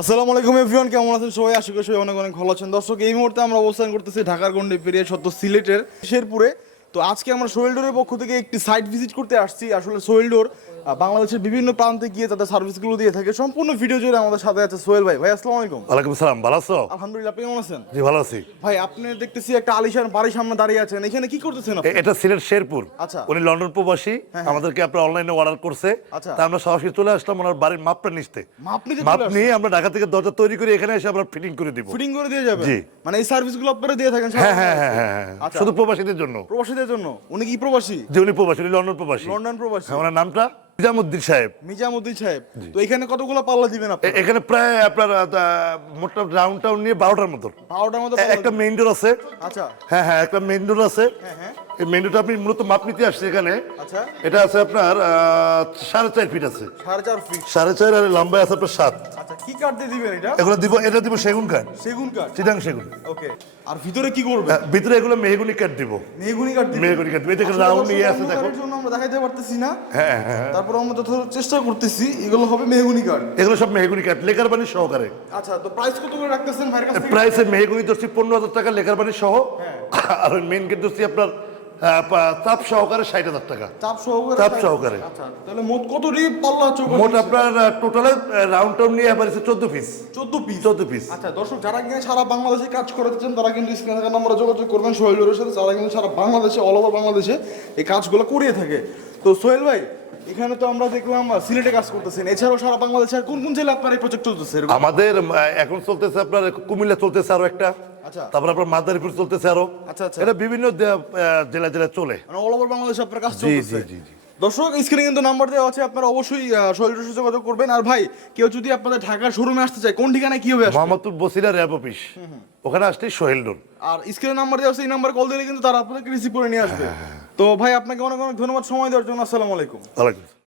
আসসালামু আলাইকুম এভরিওয়ান, কেমন আছেন সবাই? আশা করি সবাই অনেক অনেক ভালো আছেন। দর্শক, এই মুহূর্তে আমরা অবস্থান করতেছি ঢাকার গন্ডি পেরিয়ে সত্য সিলেটের শেরপুরে। তো আজকে আমরা সোহেল ডোরের পক্ষ থেকে একটি সাইট ভিজিট করতে আসছি। আসলে সোহেল ডোর বাংলাদেশের বিভিন্ন প্রান্তে গিয়ে তাদের সার্ভিসগুলো দিয়ে থাকে। সম্পূর্ণ ভিডিও জুড়ে আমাদের সাথে আছে সোহেল ভাই। ভাই আসসালামু আলাইকুম। ওয়ালাইকুম সালাম ভালো আছো? আলহামদুলিল্লাহ আপনি কেমন আছেন? জি ভালো আছি। ভাই আপনি দেখতেছি একটা আলিশান বাড়ির সামনে দাঁড়িয়ে আছেন। এখানে কি করতেছেন আপনি? এটা সিলেট শেরপুর। আচ্ছা। উনি লন্ডন প্রবাসী। আমাদেরকে আপনার অনলাইনে অর্ডার করছে। আচ্ছা। তা আমরা সরাসরি চলে আসলাম ওনার বাড়ির মাপটা নিতে মাপ নিতে মাপ নিয়ে আমরা ঢাকা থেকে দরজা তৈরি করে এখানে এসে আমরা ফিটিং করে দিব। ফিটিং করে দিয়ে যাবেন? জি। মানে এই সার্ভিসগুলো আপনারা দিয়ে থাকেন হ্যাঁ হ্যাঁ হ্যাঁ? হ্যাঁ হ্যাঁ। আচ্ছা। শুধু প্রবাসীদের জন্য। প্রবাসীদের জন্য। উনি কি প্রবাসী? যে উনি প্রবাসী উনি লন্ডন প্রবাসী। লন্ডন প্রবাসী। হ্যাঁ, ওনার নামটা? নিজামুদ্দিন সাহেব। মিজামুদ্দিন সাহেব তো এখানে কতগুলো পাল্লা দিবেন আপনি এখানে প্রায় আপনার মোটা রাউন্ড টাউন নিয়ে বারোটার মতো। বারোটার মতো একটা মেইন ডোর আছে। আচ্ছা। হ্যাঁ হ্যাঁ একটা মেইন ডোর আছে। হ্যাঁ হ্যাঁ। এই মেইন ডোরটা আপনি মূলত মাপ নিতে আসছে এখানে। আচ্ছা। এটা আছে আপনার সাড়ে চার ফিট আছে। সাড়ে চার ফিট সাড়ে চার আর লম্বায় আছে আপনার সাত। আচ্ছা কি কাঠ দিয়ে দিবেন এটা? এগুলো দিব এটা দিব সেগুন কাঠ সেগুন কাঠ চিটাং সেগুন। ওকে। আর ভিতরে কি করবে হ্যাঁ, ভিতরে এগুলো মেহগুনি কাঠ দিব। মেহগুনি কাঠ মেহগুনি কাঠ আসলে round দর্শক ইয়ে আছে দেখো। জন্য আমরা দেখাইতে পারতেছি না। হ্যাঁ হ্যাঁ তারপর আমরা যত চেষ্টা করতেছি এগুলো হবে মেহগুনি কাঠ এগুলো সব মেহগুনি কাঠ লেকার বাণী সহকারে। আচ্ছা তো প্রাইস কত করে রাখতেছেন ভাইয়ের কাছ প্রাইসে মেহগুনি ধরছি পনেরো হাজার টাকা লেকার বাণী সহ। হ্যাঁ। আর মেন গেট ধরছি আপনার আহ, পা- চাপ সহকারে ষাট হাজার টাকা। চাপ সহকারে চাপ সহকারে। আচ্ছা তাহলে মোট কতটি পাল্লা চৌকাঠ মোট আপনার টোটালে রাউন্ড টাউন নিয়ে আবার চোদ্দ পিস 14 পিস চোদ্দ পিস আচ্ছা দর্শক যারা কিনা সারা বাংলাদেশে কাজ করতে চান তারা কিন্তু স্ক্রিনে থাকা নম্বরে যোগাযোগ করবেন সোহেলের সাথে। যারা কিন্তু সারা বাংলাদেশে অল ওভার বাংলাদেশে এই কাজগুলো করিয়ে থাকে। তো সোহেল ভাই এখানে তো আমরা দেখলাম সিলেটে কাজ করতেছেন। এছাড়াও সারা বাংলাদেশে কোন কোন জেলায় আপনার এই প্রজেক্ট চলতেছে আমাদের এখন চলতেছে আপনার কুমিল্লা চলতেছে আরও একটা। আচ্ছা। তারপর আপনার মাদারীপুর চলতেছে আরও। আচ্ছা, আচ্ছা। এটা বিভিন্ন জেলা জেলা চলে। মানে অল ওভার বাংলাদেশে আপনার কাজ চলতেছে। জি, জি, জি। দর্শক স্ক্রিনে কিন্তু নাম্বার দেওয়া আছে আপনারা অবশ্যই সোহেলের সাথে যোগাযোগ করবেন। আর ভাই কেউ যদি আপনাদের ঢাকার শোরুমে আসতে চায় কোন ঠিকানায় কি হবে? মোহাম্মদপুর বসিরা র্যাব অফিস। ওখানে আসলেই সোহেল ডোর আর স্ক্রিনে নাম্বার দেওয়া আছে এই নাম্বার কল দিলে কিন্তু তারা আপনাদেরকে রিসিভ করে নিয়ে আসবে। হ্যাঁ, তো ভাই আপনাকে অনেক অনেক ধন্যবাদ সময় দেওয়ার জন্য। আসসালামু আলাইকুম।